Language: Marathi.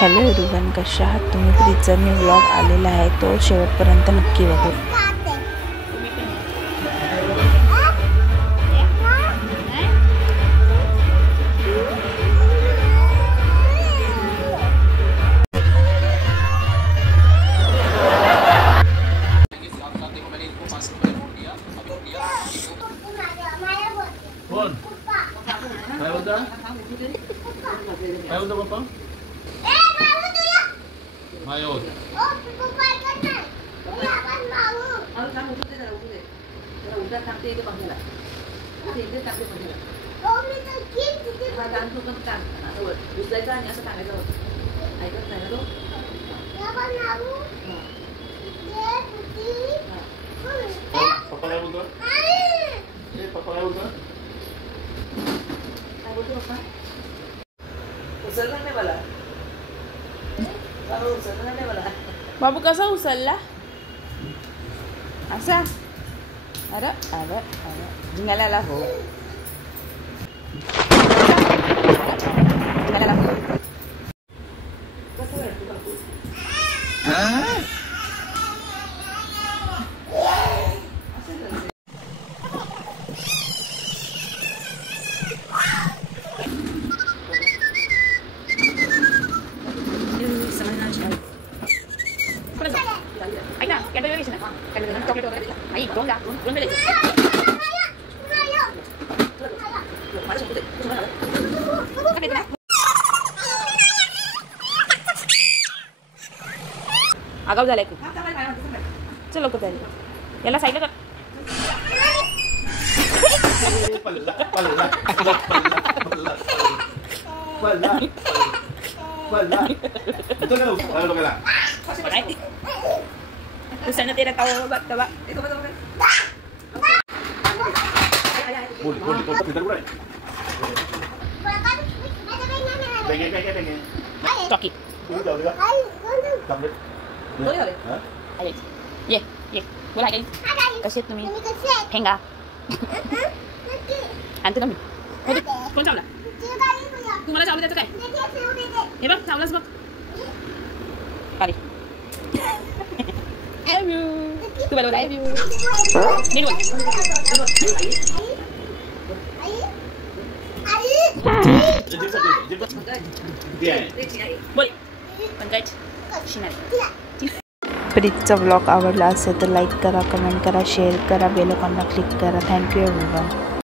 हॅलो एवरीवन, कशा आहात तुम्ही? प्लीजचा मी व्लॉग आलेला आहे तो शेवटपर्यंत नक्की बघा. काय बोलतो पप्पा? मायो उचलायचं आणि असं सांगायचं ऐकत नाही ना तो. पप्पा काय बोलतो? पप्पा काय बोलतो? काय बोलतो पप्पा? उचलणार नाही मला. उचलणार नाही मला. बाबू कसा उचलला असा? अरे अरे अरे निघाला हो. निघाला हो. कसं वाटतं बापू? ऐक ना, कॅडबरी घ्यायची ना? कॅडबरी चॉकलेट वगैरे दिला. आई दोन द्या, दोन द्यायचे. आगाव झालाय खूप. चल लवकर द्यायला. याला साईडला कर. Sana tira tahu bawa. बोल किधर बोल देंगे Toki. चॉकलेट ये बोला काही कसे तुम्ही? ठेंगा आणते ना मी. कोण चावला? तुम्हाला चावलं त्याचं काय? हे बघ चावलाच बघ. अरे love you. तू बोल love you. नीट बोल. बोल पंचायत शिनारी. प्लीजचा व्लॉग आवडला असेल तर लाईक करा, कमेंट करा, शेअर करा, बेल आयकॉनला क्लिक करा. Thank you everyone.